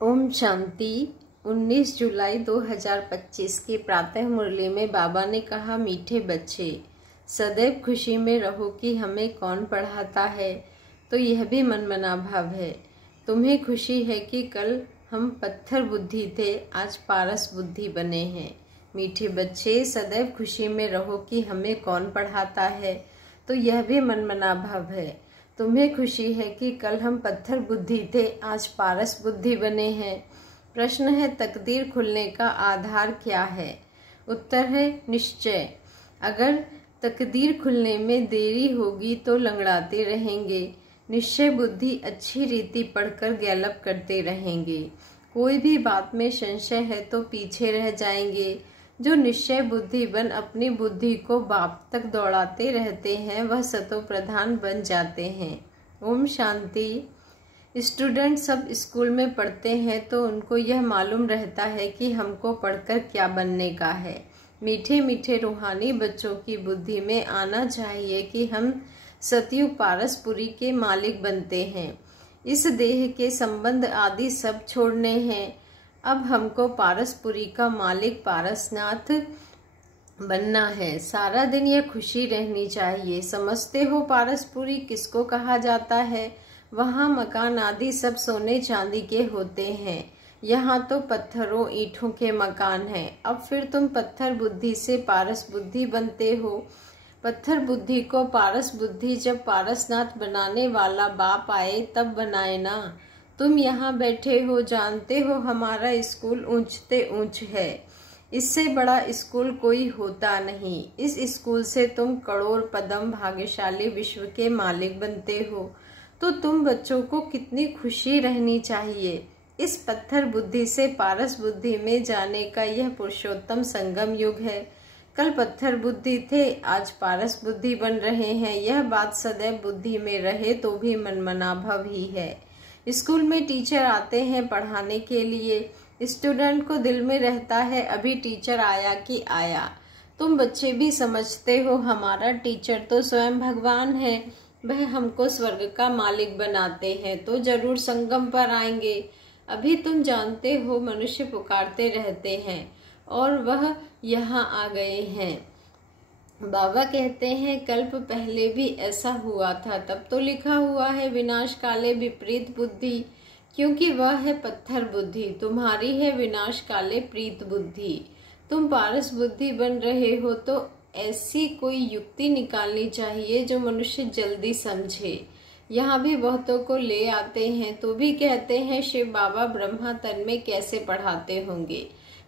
ओम शांति। 19 जुलाई 2025 की प्रातः मुरली में बाबा ने कहा, मीठे बच्चे सदैव खुशी में रहो कि हमें कौन पढ़ाता है, तो यह भी मनमना भाव है। तुम्हें खुशी है कि कल हम पत्थर बुद्धि थे, आज पारस बुद्धि बने हैं। मीठे बच्चे सदैव खुशी में रहो कि हमें कौन पढ़ाता है, तो यह भी मनमना भाव है। तुम्हें खुशी है कि कल हम पत्थर बुद्धि थे, आज पारस बुद्धि बने हैं। प्रश्न है, तकदीर खुलने का आधार क्या है? उत्तर है निश्चय। अगर तकदीर खुलने में देरी होगी तो लंगड़ाते रहेंगे। निश्चय बुद्धि अच्छी रीति पढ़कर गैलप करते रहेंगे। कोई भी बात में संशय है तो पीछे रह जाएंगे। जो निश्चय बुद्धि बन अपनी बुद्धि को बाप तक दौड़ाते रहते हैं, वह सतो प्रधान बन जाते हैं। ओम शांति। स्टूडेंट सब स्कूल में पढ़ते हैं तो उनको यह मालूम रहता है कि हमको पढ़कर क्या बनने का है। मीठे मीठे रूहानी बच्चों की बुद्धि में आना चाहिए कि हम सतयुग पारसपुरी के मालिक बनते हैं। इस देह के संबंध आदि सब छोड़ने हैं। अब हमको पारसपुरी का मालिक पारसनाथ बनना है। सारा दिन यह खुशी रहनी चाहिए। समझते हो पारसपुरी किसको कहा जाता है? वहाँ मकान आदि सब सोने चांदी के होते हैं, यहाँ तो पत्थरों ईंटों के मकान हैं। अब फिर तुम पत्थर बुद्धि से पारस बुद्धि बनते हो। पत्थर बुद्धि को पारस बुद्धि जब पारसनाथ बनाने वाला बाप आए तब बनाए ना। तुम यहाँ बैठे हो, जानते हो हमारा स्कूल ऊंचते ऊंच है। इससे बड़ा स्कूल कोई होता नहीं। इस स्कूल से तुम करोड़ पदम भाग्यशाली विश्व के मालिक बनते हो। तो तुम बच्चों को कितनी खुशी रहनी चाहिए। इस पत्थर बुद्धि से पारस बुद्धि में जाने का यह पुरुषोत्तम संगम युग है। कल पत्थर बुद्धि थे, आज पारस बुद्धि बन रहे हैं। यह बात सदैव बुद्धि में रहे तो भी मनमना भाव ही है। स्कूल में टीचर आते हैं पढ़ाने के लिए। स्टूडेंट को दिल में रहता है अभी टीचर आया कि आया। तुम बच्चे भी समझते हो हमारा टीचर तो स्वयं भगवान है। वह हमको स्वर्ग का मालिक बनाते हैं तो जरूर संगम पर आएंगे। अभी तुम जानते हो मनुष्य पुकारते रहते हैं और वह यहाँ आ गए हैं। बाबा कहते हैं कल्प पहले भी ऐसा हुआ था, तब तो लिखा हुआ है विनाश काले विपरीत बुद्धि, क्योंकि वह है पत्थर बुद्धि। तुम्हारी है विनाश काले प्रीत बुद्धि। तुम पारस बुद्धि बन रहे हो तो ऐसी कोई युक्ति निकालनी चाहिए जो मनुष्य जल्दी समझे। यहाँ भी बहुतों को ले आते हैं तो भी कहते हैं शिव बाबा ब्रह्मा तन में कैसे पढ़ाते होंगे,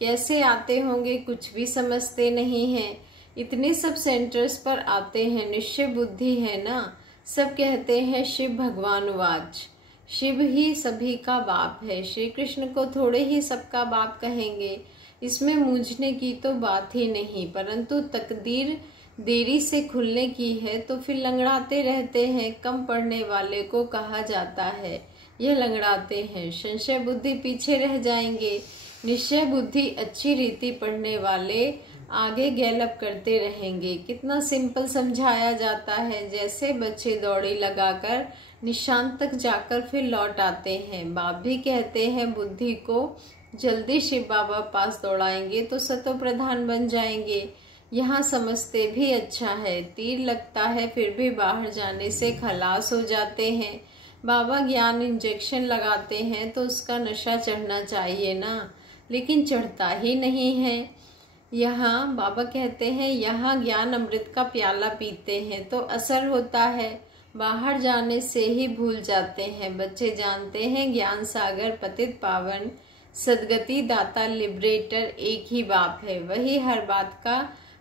कैसे आते होंगे, कुछ भी समझते नहीं हैं। इतने सब सेंटर्स पर आते हैं, निश्चय बुद्धि है ना। सब कहते हैं शिव भगवान वाच। शिव ही सभी का बाप है। श्री कृष्ण को थोड़े ही सबका बाप कहेंगे। इसमें मूझने की तो बात ही नहीं, परंतु तकदीर देरी से खुलने की है तो फिर लंगड़ाते रहते हैं। कम पढ़ने वाले को कहा जाता है यह लंगड़ाते हैं। संशय बुद्धि पीछे रह जाएंगे। निश्चय बुद्धि अच्छी रीति पढ़ने वाले आगे गैलप करते रहेंगे। कितना सिंपल समझाया जाता है, जैसे बच्चे दौड़ी लगाकर निशान तक जाकर फिर लौट आते हैं। बाप भी कहते हैं बुद्धि को जल्दी शिव बाबा पास दौड़ाएंगे तो सतो प्रधान बन जाएंगे। यहाँ समझते भी अच्छा है, तीर लगता है फिर भी बाहर जाने से खलास हो जाते हैं। बाबा ज्ञान इंजेक्शन लगाते हैं तो उसका नशा चढ़ना चाहिए ना, लेकिन चढ़ता ही नहीं है। यहाँ बाबा कहते हैं यहाँ ज्ञान अमृत का प्याला पीते हैं तो असर होता है, बाहर जाने से ही भूल जाते हैं। बच्चे जानते हैं ज्ञान सागर पतित पावन सदगति दाता लिबरेटर एक ही बाप है। वही हर बात का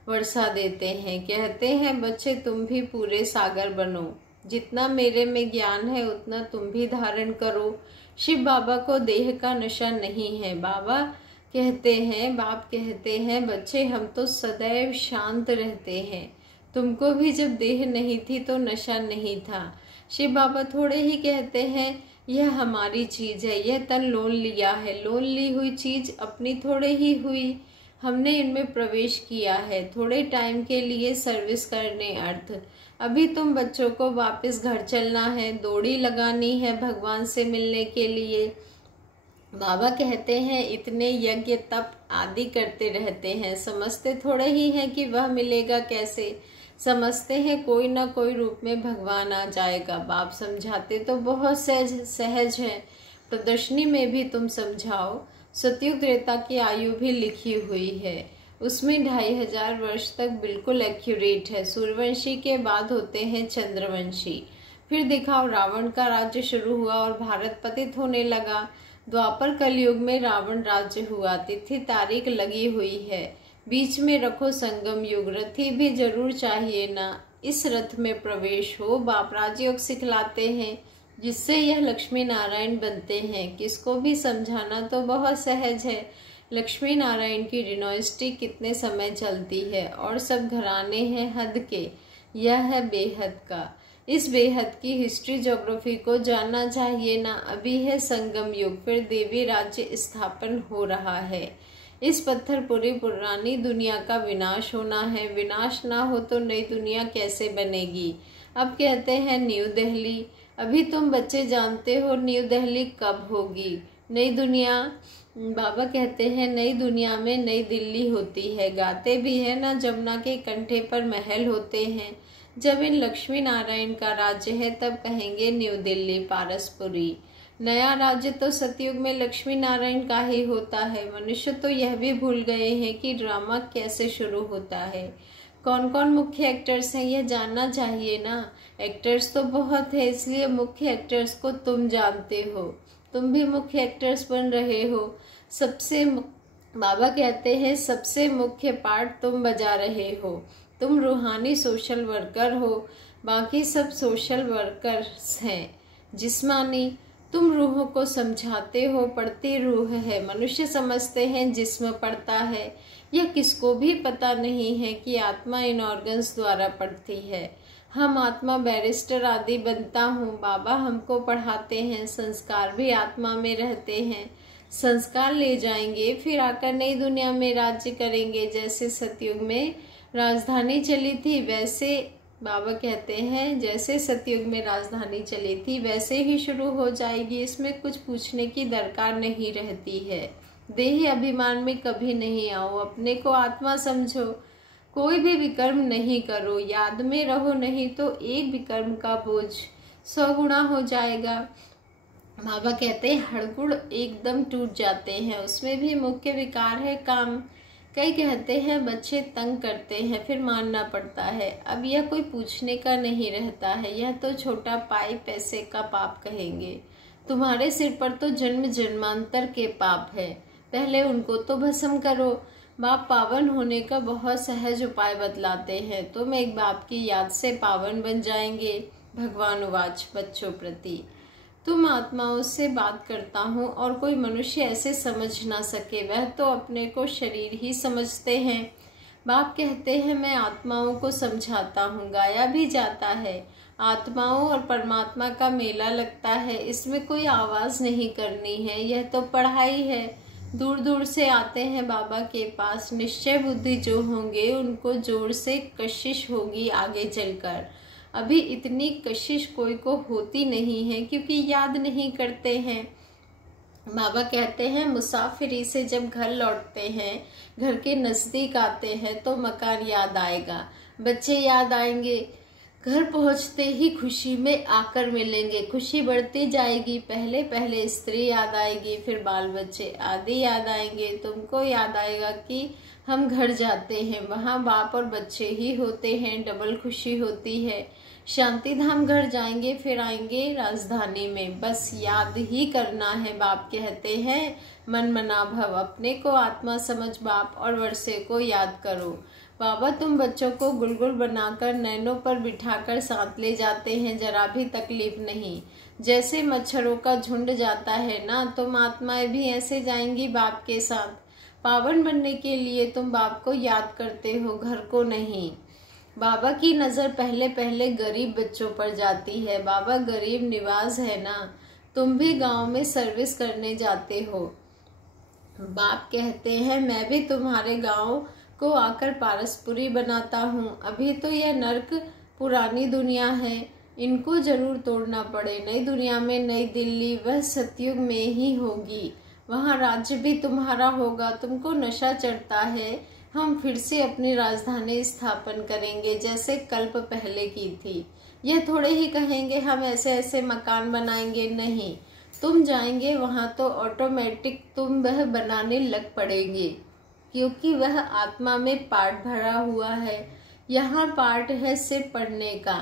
वर्षा देते हैं। कहते हैं बच्चे तुम भी पूरे सागर बनो। जितना मेरे में ज्ञान है उतना तुम भी धारण करो। शिव बाबा को देह का नशा नहीं है। बाप कहते हैं बच्चे हम तो सदैव शांत रहते हैं। तुमको भी जब देह नहीं थी तो नशा नहीं था। शिव बाबा थोड़े ही कहते हैं यह हमारी चीज है, यह तन लोन लिया है। लोन ली हुई चीज अपनी थोड़े ही हुई, हमने इनमें प्रवेश किया है थोड़े टाइम के लिए सर्विस करने अर्थ। अभी तुम बच्चों को वापस घर चलना है, दौड़ी लगानी है भगवान से मिलने के लिए। बाबा कहते हैं इतने यज्ञ तप आदि करते रहते हैं, समझते थोड़े ही हैं कि वह मिलेगा कैसे। समझते हैं कोई ना कोई रूप में भगवान आ जाएगा। बाप समझाते तो बहुत सहज सहज है, प्रदर्शनी में भी तुम समझाओ। सतयुग त्रेता की आयु भी लिखी हुई है, उसमें 2500 वर्ष तक बिल्कुल एक्यूरेट है। सूर्यवंशी के बाद होते हैं चंद्रवंशी। फिर दिखाओ, रावण का राज्य शुरू हुआ और भारत पतित होने लगा। द्वापर कलयुग में रावण राज्य हुआ, तिथि तारीख लगी हुई है। बीच में रखो संगम युग, रथी भी जरूर चाहिए ना, इस रथ में प्रवेश हो। बाप राजयोग सिखलाते हैं जिससे यह लक्ष्मी नारायण बनते हैं। किसको भी समझाना तो बहुत सहज है। लक्ष्मी नारायण की डिनोस्टी कितने समय चलती है और सब घराने हैं हद के, यह है बेहद का। इस बेहद की हिस्ट्री ज्योग्राफी को जानना चाहिए ना। अभी है संगम युग, फिर देवी राज्य स्थापन हो रहा है। इस पत्थर पूरी पुरानी दुनिया का विनाश होना है। विनाश ना हो तो नई दुनिया कैसे बनेगी। अब कहते हैं न्यू दिल्ली। अभी तुम बच्चे जानते हो न्यू दिल्ली कब होगी। नई दुनिया, बाबा कहते हैं नई दुनिया में नई दिल्ली होती है। गाते भी है ना, जमुना के कंठे पर महल होते हैं। जब इन लक्ष्मी नारायण का राज्य है तब कहेंगे न्यू दिल्ली पारसपुरी। नया राज्य तो सतयुग में लक्ष्मी नारायण का ही होता है। मनुष्य तो यह भी भूल गए हैं कि ड्रामा कैसे शुरू होता है, कौन कौन मुख्य एक्टर्स हैं, यह जानना चाहिए ना। एक्टर्स तो बहुत है, इसलिए मुख्य एक्टर्स को तुम जानते हो। तुम भी मुख्य एक्टर्स बन रहे हो। बाबा कहते हैं सबसे मुख्य पार्ट तुम बजा रहे हो। तुम रूहानी सोशल वर्कर हो, बाकी सब सोशल वर्कर्स हैं। जिस्मानी, तुम रूहों को समझाते हो, पढ़ती रूह है। मनुष्य समझते हैं जिस्म पढ़ता है, यह किसको भी पता नहीं है कि आत्मा इन ऑर्गन्स द्वारा पढ़ती है। हम आत्मा बैरिस्टर आदि बनता हूँ, बाबा हमको पढ़ाते हैं। संस्कार भी आत्मा में रहते हैं, संस्कार ले जाएंगे, फिर आकर नई दुनिया में राज्य करेंगे। जैसे सतयुग में राजधानी चली थी, वैसे बाबा कहते हैं जैसे सतयुग में राजधानी चली थी वैसे ही शुरू हो जाएगी। इसमें कुछ पूछने की दरकार नहीं रहती है। देह अभिमान में कभी नहीं आओ, अपने को आत्मा समझो। कोई भी विकर्म नहीं करो, याद में रहो, नहीं तो एक विकर्म का बोझ 100 गुना हो जाएगा। बाबा कहते हैं हड़गुड़ एकदम टूट जाते हैं, उसमें भी मुख्य विकार है काम। कई कहते हैं बच्चे तंग करते हैं, फिर मानना पड़ता है। अब यह कोई पूछने का नहीं रहता है, यह तो छोटा पाई पैसे का पाप कहेंगे। तुम्हारे सिर पर तो जन्म जन्मांतर के पाप है, पहले उनको तो भस्म करो। बाप पावन होने का बहुत सहज उपाय बतलाते हैं। तुम एक बाप की याद से पावन बन जाएंगे। भगवान उवाच बच्चों प्रति, तुम आत्माओं से बात करता हूँ और कोई मनुष्य ऐसे समझ ना सके, वह तो अपने को शरीर ही समझते हैं। बाप कहते हैं मैं आत्माओं को समझाता हूँ, गाया भी जाता है। आत्माओं और परमात्मा का मेला लगता है, इसमें कोई आवाज नहीं करनी है, यह तो पढ़ाई है। दूर दूर से आते हैं बाबा के पास, निश्चय बुद्धि जो होंगे उनको जोर से कशिश होगी आगे चलकर। अभी इतनी कशिश कोई को होती नहीं है क्योंकि याद नहीं करते हैं। बाबा कहते हैं मुसाफिरी से जब घर लौटते हैं, घर के नजदीक आते हैं तो मकान याद आएगा, बच्चे याद आएंगे। घर पहुंचते ही खुशी में आकर मिलेंगे, खुशी बढ़ती जाएगी। पहले पहले स्त्री याद आएगी, फिर बाल बच्चे आदि याद आएंगे। तुमको याद आएगा कि हम घर जाते हैं, वहाँ बाप और बच्चे ही होते हैं, डबल खुशी होती है। शांति धाम घर जाएंगे, फिर आएंगे राजधानी में, बस याद ही करना है। बाप कहते हैं मन मना भव, अपने को आत्मा समझ बाप और वर्षे को याद करो। बाबा तुम बच्चों को गुलगुल बनाकर नैनों पर बिठाकर साथ ले जाते हैं, जरा भी तकलीफ नहीं। जैसे मच्छरों का झुंड जाता है ना, तुम आत्माएं भी ऐसे जाएंगी बाप के साथ। पावन बनने के लिए तुम बाप को याद करते हो, घर को नहीं। बाबा की नजर पहले पहले गरीब बच्चों पर जाती है। बाबा गरीब निवाज है ना, तुम भी गांव में सर्विस करने जाते हो। बाप कहते हैं मैं भी तुम्हारे गांव को आकर पारसपुरी बनाता हूँ। अभी तो यह नर्क पुरानी दुनिया है, इनको जरूर तोड़ना पड़े। नई दुनिया में नई दिल्ली वह सतयुग में ही होगी। वहाँ राज्य भी तुम्हारा होगा, तुमको नशा चढ़ता है। हम फिर से अपनी राजधानी स्थापन करेंगे जैसे कल्प पहले की थी। यह थोड़े ही कहेंगे हम ऐसे ऐसे मकान बनाएंगे, नहीं, तुम जाएंगे वहाँ तो ऑटोमेटिक तुम वह बनाने लग पड़ेंगे, क्योंकि वह आत्मा में पाठ भरा हुआ है। यहाँ पाठ है सिर्फ पढ़ने का,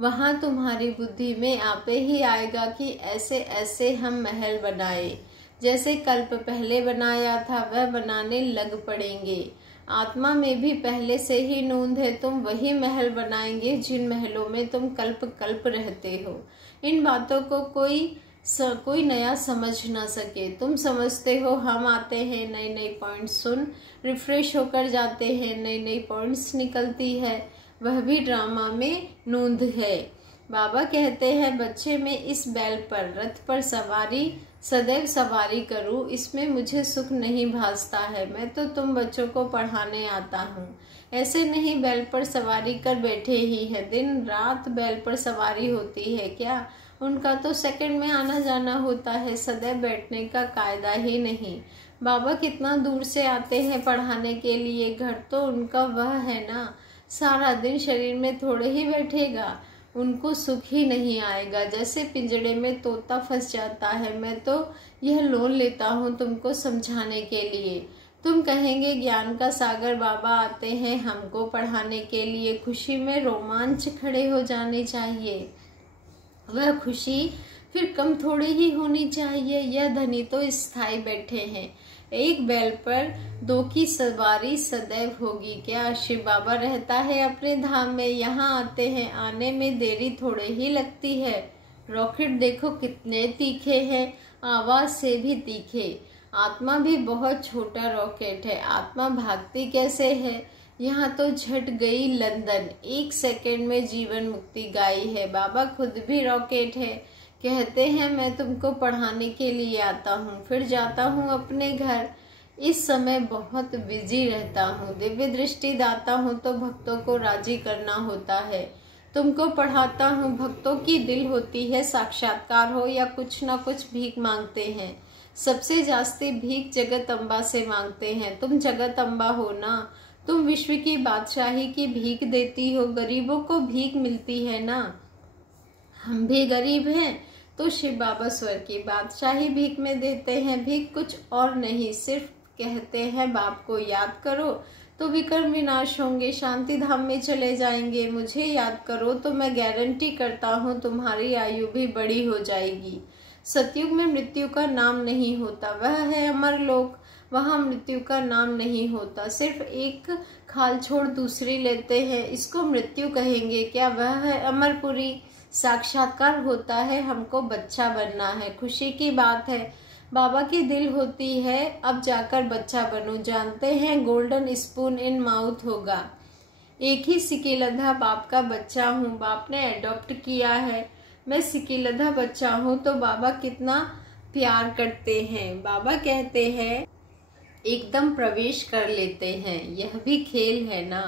वहाँ तुम्हारी बुद्धि में आपे ही आएगा कि ऐसे ऐसे हम महल बनाए, जैसे कल्प पहले बनाया था वह बनाने लग पड़ेंगे। आत्मा में भी पहले से ही नूंद है, तुम वही महल बनाएंगे जिन महलों में तुम कल्प कल्प रहते हो। इन बातों को कोई नया समझ ना सके। तुम समझते हो हम आते हैं, नई नई पॉइंट्स सुन रिफ्रेश होकर जाते हैं, नई नई पॉइंट्स निकलती है, वह भी ड्रामा में नूंद है। बाबा कहते हैं बच्चे मैं इस बैल पर रथ पर सवारी सदैव सवारी करूं, इसमें मुझे सुख नहीं भासता है। मैं तो तुम बच्चों को पढ़ाने आता हूँ, ऐसे नहीं बैल पर सवारी कर बैठे ही है। दिन रात बैल पर सवारी होती है क्या? उनका तो सेकंड में आना जाना होता है, सदैव बैठने का कायदा ही नहीं। बाबा कितना दूर से आते हैं पढ़ाने के लिए, घर तो उनका वह है ना, सारा दिन शरीर में थोड़े ही बैठेगा, उनको सुख ही नहीं आएगा। जैसे पिंजड़े में तोता फंस जाता है। मैं तो यह लोन लेता हूँ तुमको समझाने के लिए। तुम कहेंगे ज्ञान का सागर बाबा आते हैं हमको पढ़ाने के लिए, खुशी में रोमांच खड़े हो जाने चाहिए। वह खुशी फिर कम थोड़ी ही होनी चाहिए। यह धनी तो स्थायी बैठे हैं, एक बैल पर दो की सवारी सदैव होगी क्या? शिव बाबा रहता है अपने धाम में, यहाँ आते हैं, आने में देरी थोड़े ही लगती है। रॉकेट देखो कितने तीखे हैं, आवाज से भी तीखे। आत्मा भी बहुत छोटा रॉकेट है, आत्मा भागती कैसे है? यहाँ तो झट गई लंदन, 1 सेकंड में जीवन मुक्ति गाई है। बाबा खुद भी रॉकेट है, कहते हैं मैं तुमको पढ़ाने के लिए आता हूँ, फिर जाता हूँ अपने घर। इस समय बहुत बिजी रहता हूँ, दिव्य दृष्टि दाता हूँ तो भक्तों को राजी करना होता है। तुमको पढ़ाता हूँ, भक्तों की दिल होती है, साक्षात्कार हो या कुछ ना कुछ भीख मांगते हैं। सबसे जास्ती भीख जगत अम्बा से मांगते हैं। तुम जगत अम्बा हो ना, तुम विश्व की बादशाही की भीख देती हो, गरीबों को भीख मिलती है ना। हम भी गरीब हैं तो शिव बाबा स्वर्ग की बादशाही भीख में देते हैं। भीख कुछ और नहीं, सिर्फ कहते हैं बाप को याद करो तो विकर्म विनाश होंगे, शांति धाम में चले जाएंगे। मुझे याद करो तो मैं गारंटी करता हूँ तुम्हारी आयु भी बड़ी हो जाएगी। सतयुग में मृत्यु का नाम नहीं होता, वह है अमर लोक, वहाँ मृत्यु का नाम नहीं होता। सिर्फ एक खाल छोड़ दूसरी लेते हैं, इसको मृत्यु कहेंगे क्या? वह है अमरपुरी। साक्षात्कार होता है, हमको बच्चा बनना है, खुशी की बात है। बाबा की दिल होती है अब जाकर बच्चा बनूं, जानते हैं गोल्डन स्पून इन माउथ होगा। एक ही सिकीलधा बाप का बच्चा हूँ, बाप ने अडॉप्ट किया है। मैं सिकीलधा बच्चा हूँ तो बाबा कितना प्यार करते हैं। बाबा कहते हैं एकदम प्रवेश कर लेते हैं, यह भी खेल है ना,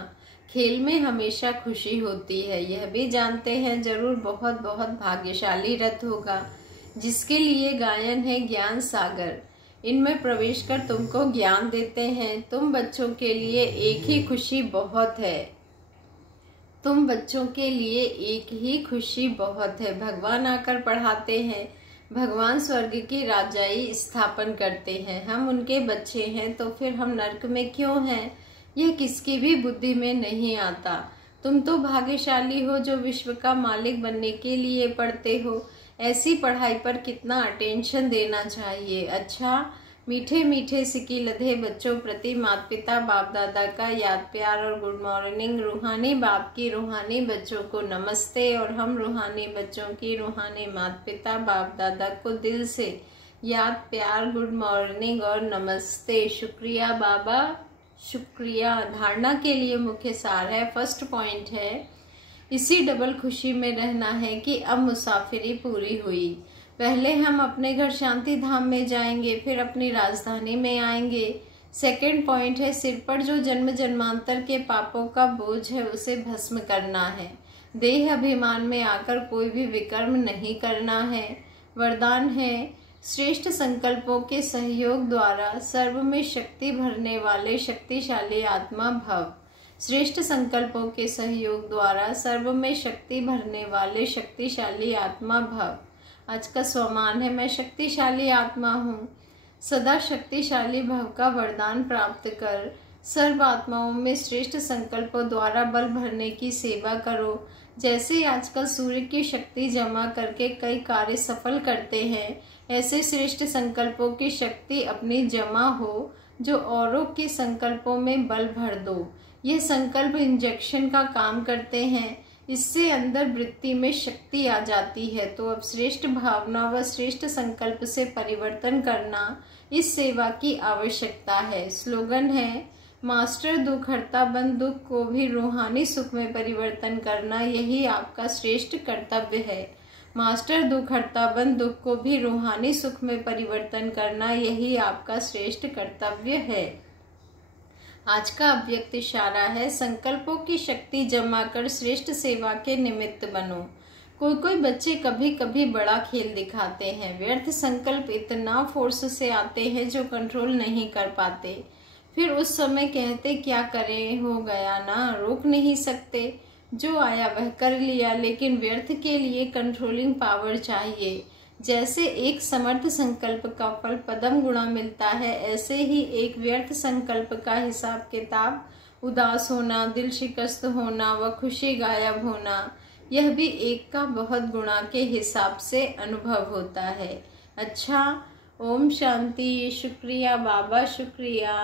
खेल में हमेशा खुशी होती है। यह भी जानते हैं जरूर बहुत बहुत भाग्यशाली रथ होगा जिसके लिए गायन है ज्ञान सागर। इनमें प्रवेश कर तुमको ज्ञान देते हैं। तुम बच्चों के लिए एक ही खुशी बहुत है, तुम बच्चों के लिए एक ही खुशी बहुत है। भगवान आकर पढ़ाते हैं, भगवान स्वर्ग की राजाई स्थापन करते हैं। हम उनके बच्चे हैं तो फिर हम नरक में क्यों हैं? यह किसकी भी बुद्धि में नहीं आता। तुम तो भाग्यशाली हो जो विश्व का मालिक बनने के लिए पढ़ते हो। ऐसी पढ़ाई पर कितना अटेंशन देना चाहिए। अच्छा, मीठे मीठे सिकीलधे बच्चों प्रति माता पिता बाप दादा का याद प्यार और गुड मॉर्निंग। रूहानी बाप की रूहानी बच्चों को नमस्ते और हम रूहानी बच्चों की रूहानी माता पिता बाप दादा को दिल से याद प्यार गुड मॉर्निंग और नमस्ते। शुक्रिया बाबा, शुक्रिया। धारणा के लिए मुख्य सार है, फर्स्ट पॉइंट है इसी डबल खुशी में रहना है कि अब मुसाफिरी पूरी हुई। पहले हम अपने घर शांति धाम में जाएंगे, फिर अपनी राजधानी में आएंगे। सेकंड पॉइंट है सिर पर जो जन्म जन्मांतर के पापों का बोझ है उसे भस्म करना है। देह अभिमान में आकर कोई भी विकर्म नहीं करना है। वरदान है श्रेष्ठ संकल्पों के सहयोग द्वारा सर्व में शक्ति भरने वाले शक्तिशाली आत्मा भव। श्रेष्ठ संकल्पों के सहयोग द्वारा सर्व में शक्ति भरने वाले शक्तिशाली आत्मा भव। आज का स्वमान है, मैं शक्तिशाली आत्मा हूँ। सदा शक्तिशाली भव का वरदान प्राप्त कर सर्व आत्माओं में श्रेष्ठ संकल्पों द्वारा बल भरने की सेवा करो। जैसे आजकल सूर्य की शक्ति जमा करके कई कार्य सफल करते हैं, ऐसे श्रेष्ठ संकल्पों की शक्ति अपनी जमा हो जो औरों के संकल्पों में बल भर दो। ये संकल्प इंजेक्शन का काम करते हैं, इससे अंदर वृत्ति में शक्ति आ जाती है। तो अब श्रेष्ठ भावना व श्रेष्ठ संकल्प से परिवर्तन करना इस सेवा की आवश्यकता है। स्लोगन है, मास्टर दुख हरता बन दुख को भी रूहानी सुख में परिवर्तन करना, यही आपका श्रेष्ठ कर्तव्य है। मास्टर दुख हरता बन दुख को भी रूहानी सुख में परिवर्तन करना, यही आपका श्रेष्ठ कर्तव्य है। आज का अव्यक्त इशारा है, संकल्पों की शक्ति जमा कर श्रेष्ठ सेवा के निमित्त बनो। कोई बच्चे कभी कभी बड़ा खेल दिखाते हैं, व्यर्थ संकल्प इतना फोर्स से आते हैं जो कंट्रोल नहीं कर पाते। फिर उस समय कहते क्या करें, हो गया ना, रोक नहीं सकते, जो आया वह कर लिया। लेकिन व्यर्थ के लिए कंट्रोलिंग पावर चाहिए। जैसे एक समर्थ संकल्प का फल पदम गुणा मिलता है, ऐसे ही एक व्यर्थ संकल्प का हिसाब किताब, उदास होना, दिल शिकस्त होना व खुशी गायब होना, यह भी एक का बहुत गुणा के हिसाब से अनुभव होता है। अच्छा, ओम शांति। शुक्रिया बाबा, शुक्रिया।